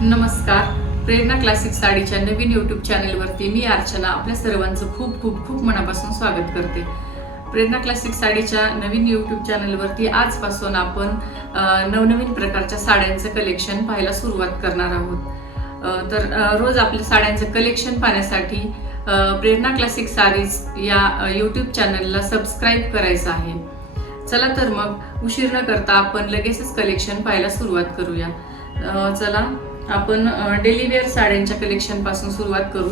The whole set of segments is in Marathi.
नमस्कार. प्रेरणा क्लासिक साडीच्या नवीन यूट्यूब चॅनलवरती मी अर्चना आपल्या सर्वांचं खूप खूप खूप मनापासून स्वागत करते. प्रेरणा क्लासिक साडीच्या नवीन यूट्यूब चॅनलवरती आजपासून आपण नवनवीन प्रकारच्या साड्यांचं कलेक्शन पाहायला सुरुवात करणार आहोत. तर रोज आपल्या साड्यांचं कलेक्शन पाहण्यासाठी प्रेरणा क्लासिक साडीज या यूट्यूब चॅनलला सबस्क्राईब करायचं आहे. चला तर मग उशीर न करता आपण लगेचच कलेक्शन पाहायला सुरुवात करूया. चला आपण डेली वेअर साड्यांच्या कलेक्शन पासून सुरुवात करू.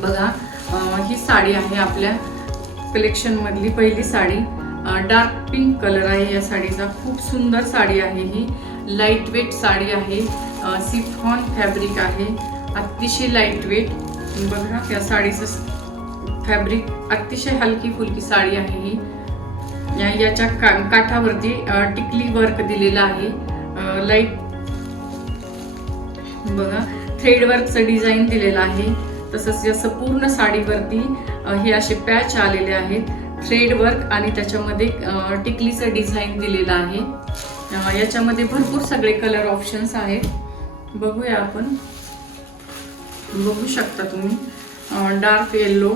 बघा, ही साडी आहे आपल्या कलेक्शन मधली पहिली साडी. डार्क पिंक कलर आहे या साडीचा. खूप सुंदर साडी आहे ही. लाईट वेट साडी आहे. सिफॉन फॅब्रिक आहे. अतिशय लाईट वेट. बघा या साडीचं फॅब्रिक अतिशय हलकी फुलकी साडी आहे ही. याच्या काठावरती टिकली वर्क दिलेला आहे. लाईट बघा, थ्रेड वर्कचं डिझाईन दिलेलं आहे. तसंच या संपूर्ण साडीवरती हे असे पॅच आलेले आहेत. थ्रेड वर्क आणि त्याच्यामध्ये टिकलीचं डिझाईन दिलेलं आहे. याच्यामध्ये भरपूर सगळे कलर ऑप्शन्स आहेत. बघूया आपण. बघू शकता तुम्ही डार्क येल्लो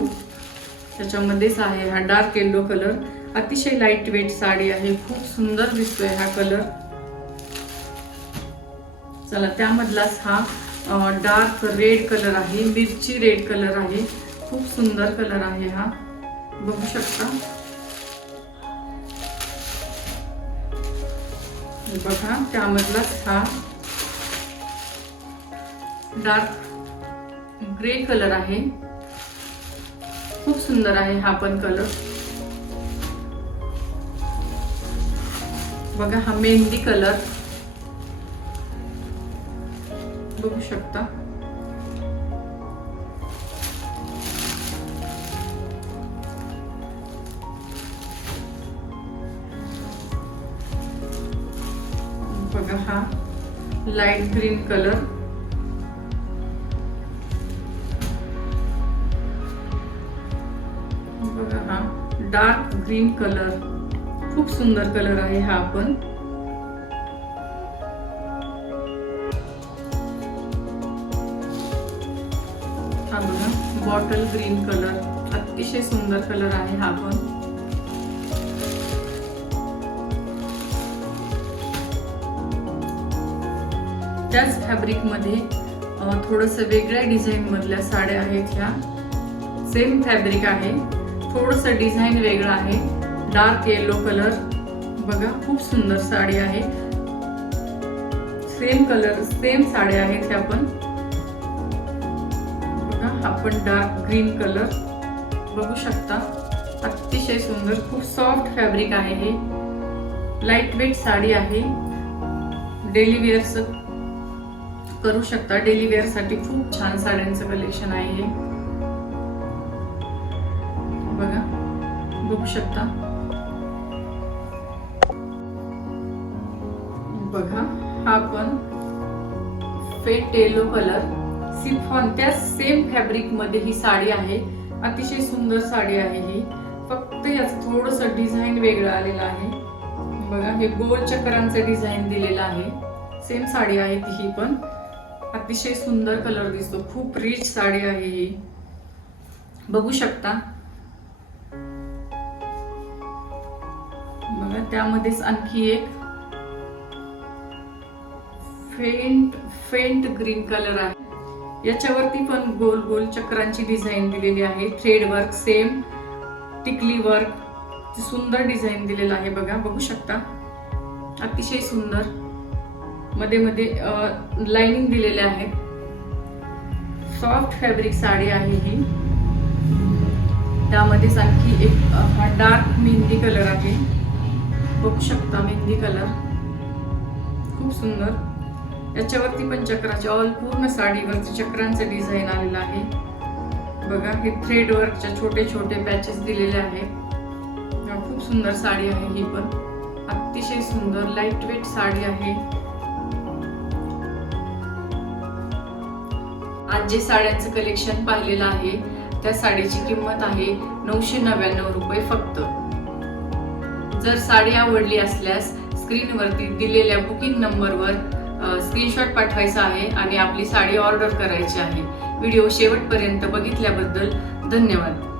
त्याच्यामध्येच आहे. हा डार्क येल्लो कलर अतिशय लाईट वेट साडी आहे. खूप सुंदर दिसतोय हा कलर. चला, त्यामधलाच हा डार्क रेड कलर आहे. मिरची रेड कलर आहे. खूप सुंदर कलर आहे हा. बघू शकता. बघा, त्यामधलाच हा डार्क ग्रे कलर आहे. खूप सुंदर आहे हा पण कलर. बघा, हा मेहंदी कलर बघू शकता. बघा, हा लाईट ग्रीन कलर. बघा, हा डार्क ग्रीन कलर. खूप सुंदर कलर आहे हा पण. हा बघा, बॉटल ग्रीन कलर. अतिशय सुंदर कलर आहे हा पण. त्याच फॅब्रिक मध्ये थोडस वेगळ्या डिझाईन मधल्या साड्या आहेत ह्या. सेम फॅब्रिक आहे, थोडस डिझाईन वेगळं आहे. Dark yellow colour. बघा, खूप सुंदर साडी आहे. सेम कलर सेम साड्या आहेत ह्या पण. बघा, हा पण डार्क ग्रीन कलर. बघू शकता. अतिशय सुंदर. खूप सॉफ्ट फॅब्रिक आहे हे. लाईट वेट साडी आहे. डेली वेअर करू शकता. डेली वेअर साठी खूप छान साड्यांचं कलेक्शन आहे हे. बघा, बघू शकता. बघा, हा पण फेट येलो कलर. सिफॉन त्या सेम फॅब्रिक मध्ये ही साडी आहे. अतिशय सुंदर साडी आहे ही. फक्त याच थोडस डिझाईन वेगळं आलेलं आहे. बघा, हे गोल चक्रांचं डिझाईन दिलेलं आहे. सेम साडी आहे ती ही पण. अतिशय सुंदर कलर दिसतो. खूप रिच साडी आहे ही. बघू शकता. बघा, त्यामध्येच आणखी एक फेंट ग्रीन कलर आहे. याच्यावरती पण गोल गोल चक्रांची डिझाईन दिलेली आहे. Thread work same. टिकली वर्क सुंदर डिझाईन दिलेलं आहे. बघा, बघू शकता. अतिशय सुंदर. मध्ये मध्ये लाइनिंग दिलेले आहेत. सॉफ्ट फॅब्रिक साडी आहे ही. त्यामध्येच आणखी एक हा डार्क मेहंदी कलर आहे. बघू शकता, मेहंदी कलर. खूप सुंदर. याच्यावरती पण चक्राचे पूर्ण साडीवरती चक्रांचं डिझाईन आलेलं आहे. बघा, हे थ्रेड वर्कच्या छोटे छोटे पॅचेस दिलेले आहेत. खूप सुंदर साडी आहे ही पण. अतिशय सुंदर लाईट वेट साडी आहे. आज जे साड्यांचं कलेक्शन पाहिलेलं आहे त्या साडीची किंमत आहे 999 रुपये फक्त. जर साडी आवडली असल्यास स्क्रीनवरती दिलेल्या बुकिंग नंबरवर स्क्रीनशॉट पाठवायचा आहे आणि आपली साडी ऑर्डर करायची आहे. व्हिडिओ शेवटपर्यंत बघितल्याबद्दल धन्यवाद.